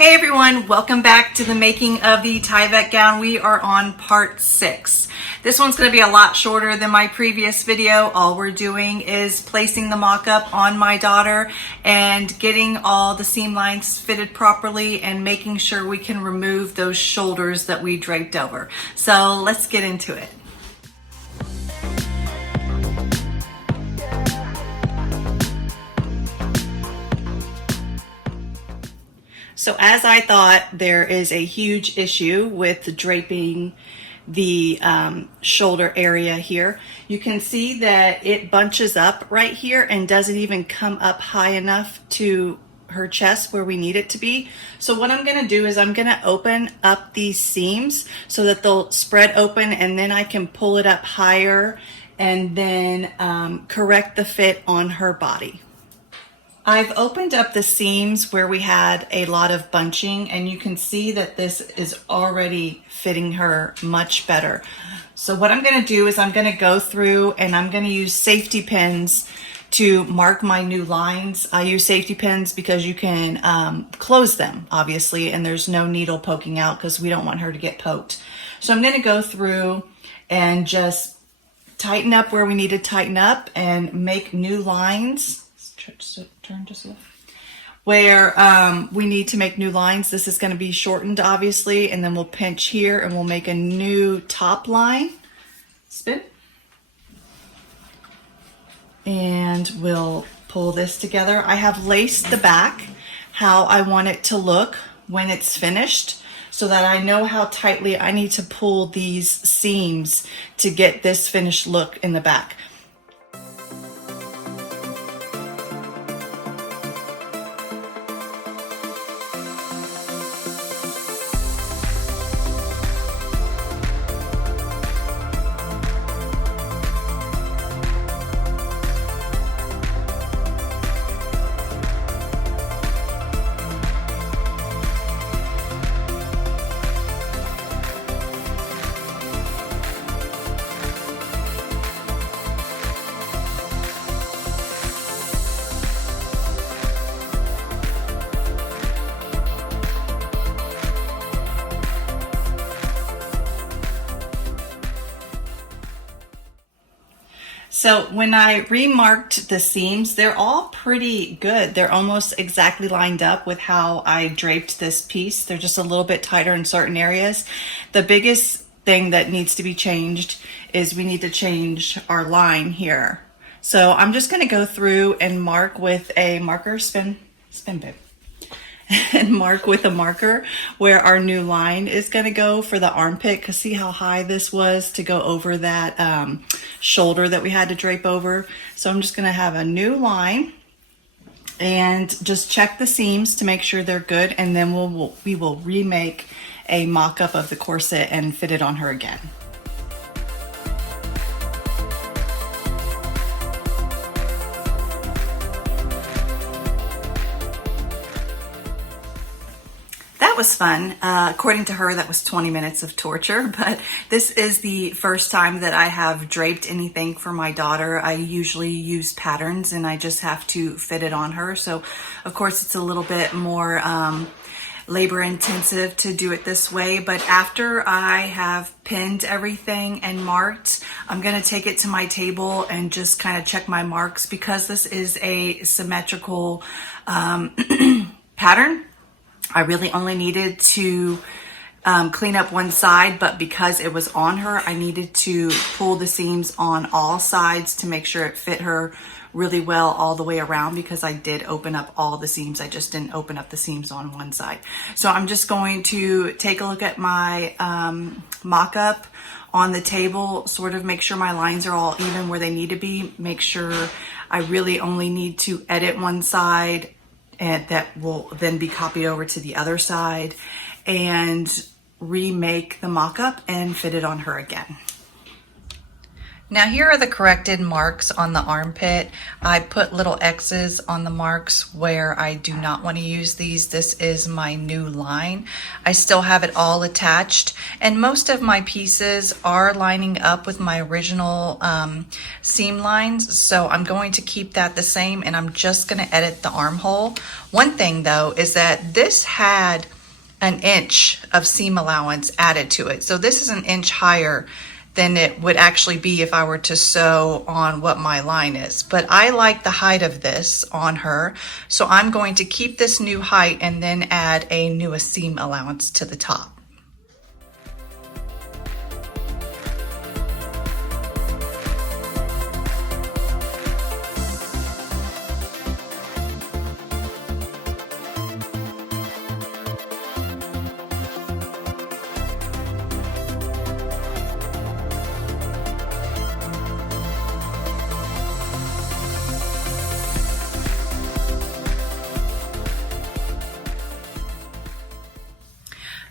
Hey everyone, welcome back to the making of the Tyvek gown. We are on part 6. This one's going to be a lot shorter than my previous video. All we're doing is placing the mock-up on my daughter and getting all the seam lines fitted properly and making sure we can remove those shoulders that we draped over. So let's get into it. So as I thought, there is a huge issue with draping the shoulder area here. You can see that it bunches up right here and doesn't even come up high enough to her chest where we need it to be. So what I'm gonna do is I'm gonna open up these seams so that they'll spread open, and then I can pull it up higher and then correct the fit on her body. I've opened up the seams where we had a lot of bunching, and you can see that this is already fitting her much better. So what I'm going to do is I'm going to go through and I'm going to use safety pins to mark my new lines. I use safety pins because you can close them, obviously, and there's no needle poking out because we don't want her to get poked. So I'm going to go through and just tighten up where we need to tighten up and make new lines. Turn just a little. Where we need to make new lines. This is going to be shortened, obviously, and then we'll pinch here and we'll make a new top line. Spin. And we'll pull this together. I have laced the back how I want it to look when it's finished, so that I know how tightly I need to pull these seams to get this finished look in the back. So when I remarked the seams, they're all pretty good. They're almost exactly lined up with how I draped this piece. They're just a little bit tighter in certain areas. The biggest thing that needs to be changed is we need to change our line here. So I'm just going to go through and mark with a marker, spin babe, and mark with a marker where our new line is going to go for the armpit, because see how high this was to go over that shoulder that we had to drape over. So I'm just going to have a new line and just check the seams to make sure they're good, and then we will remake a mock-up of the corset and fit it on her again. That was fun. According to her, that was 20 minutes of torture, but this is the first time that I have draped anything for my daughter. I usually use patterns and I just have to fit it on her. So of course it's a little bit more labor intensive to do it this way, but after I have pinned everything and marked, I'm going to take it to my table and just kind of check my marks, because this is a symmetrical pattern. I really only needed to clean up one side, but because it was on her, I needed to pull the seams on all sides to make sure it fit her really well all the way around, because I did open up all the seams. I just didn't open up the seams on one side. So I'm just going to take a look at my mock-up on the table, sort of make sure my lines are all even where they need to be, make sure I really only need to edit one side, and that will then be copied over to the other side, and remake the mock-up and fit it on her again. Now here are the corrected marks on the armpit. I put little X's on the marks where I do not want to use these. This is my new line. I still have it all attached, and most of my pieces are lining up with my original seam lines, so I'm going to keep that the same, and I'm just going to edit the armhole. One thing though is that this had an inch of seam allowance added to it, so this is an inch higher than it would actually be if I were to sew on what my line is. But I like the height of this on her, so I'm going to keep this new height and then add a new seam allowance to the top.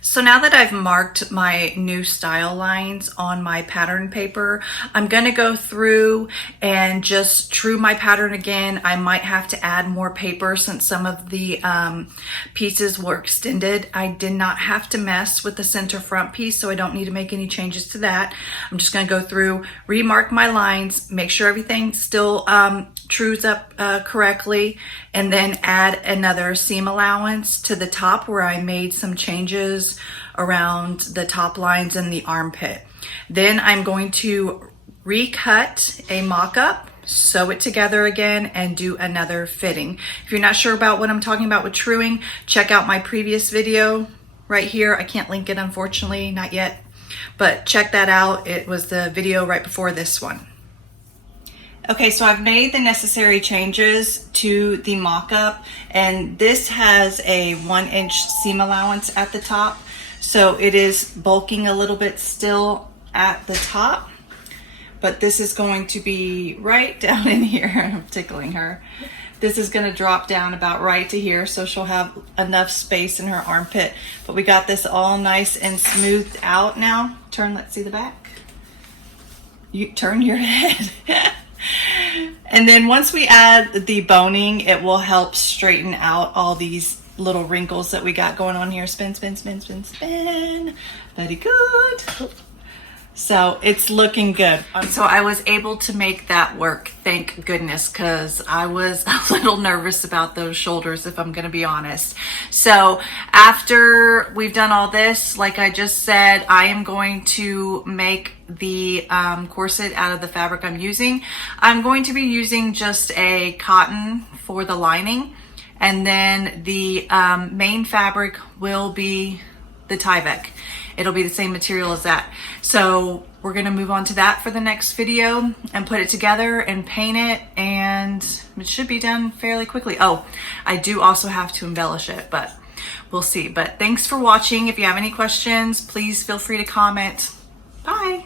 So now that I've marked my new style lines on my pattern paper, I'm gonna go through and just true my pattern again. I might have to add more paper since some of the pieces were extended. I did not have to mess with the center front piece, so I don't need to make any changes to that. I'm just gonna go through, remark my lines, make sure everything still trues up correctly, and then add another seam allowance to the top where I made some changes around the top lines and the armpit. Then I'm going to recut a mock-up, sew it together again, and do another fitting. If you're not sure about what I'm talking about with truing, check out my previous video right here. I can't link it, unfortunately, not yet, but check that out. It was the video right before this one. Okay, so I've made the necessary changes to the mock-up, and this has a 1-inch seam allowance at the top. So it is bulking a little bit still at the top, but this is going to be right down in here. I'm tickling her. This is gonna drop down about right to here, so she'll have enough space in her armpit. But we got this all nice and smoothed out now. Turn, let's see the back. You turn your head. And then once we add the boning, it will help straighten out all these little wrinkles that we got going on here. Spin, spin, spin, spin, spin. Very good. So it's looking good. So I was able to make that work, thank goodness, because I was a little nervous about those shoulders, if I'm gonna be honest. So after we've done all this, like I just said, I am going to make the corset out of the fabric I'm using. I'm going to be using just a cotton for the lining, and then the main fabric will be the Tyvek. It'll be the same material as that. So we're gonna move on to that for the next video and put it together and paint it, and it should be done fairly quickly. Oh, I do also have to embellish it, but we'll see. But thanks for watching. If you have any questions, please feel free to comment. Bye.